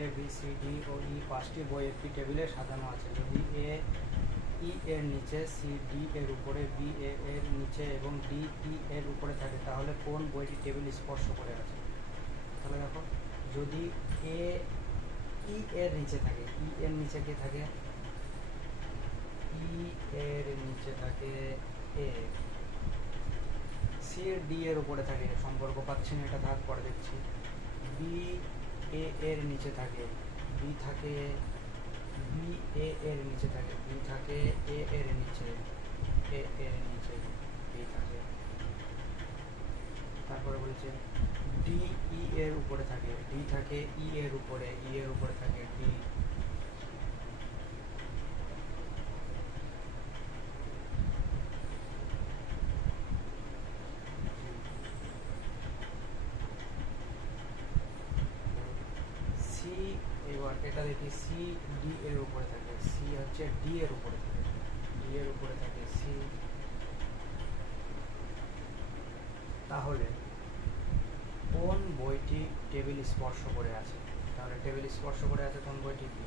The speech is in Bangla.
এ বি সি ডি ও ই পাঁচটি বই একটি টেবিলে সাজানো আছে। যদি এ ই এর নিচে, সি ডি এর উপরে, বি এ এর নিচে এবং ডি ই এর উপরে থাকে, তাহলে কোন বইটি টেবিল স্পর্শ করে আছে? তাহলে দেখো, যদি এ ই এর নিচে থাকে, ই এর নিচে কে থাকে? ই এর নিচে থাকে এ। সি এর ডি এর উপরে থাকে, সম্পর্ক পাচ্ছি না, এটা থাক, পরে দেখছি। বি এ এর নিচে থাকে, বি থাকে, বি এ এর নিচে থাকে, বি থাকে এ এর নিচে, এ এর নিচে বি থাকে। তারপরে বলছে ডি ই এর উপরে থাকে, ডি থাকে ই এর উপরে, ই এর উপরে থাকে ডি। সি, এবার এটা দেখি, সি ডি এর উপরে থাকে, সি হচ্ছে ডি এর উপরে থাকে, ডি এর উপরে থাকে সি। তাহলে কোন বইটি টেবিল স্পর্শ করে আছে? তাহলে টেবিল স্পর্শ করে আছে কোন বইটি? কি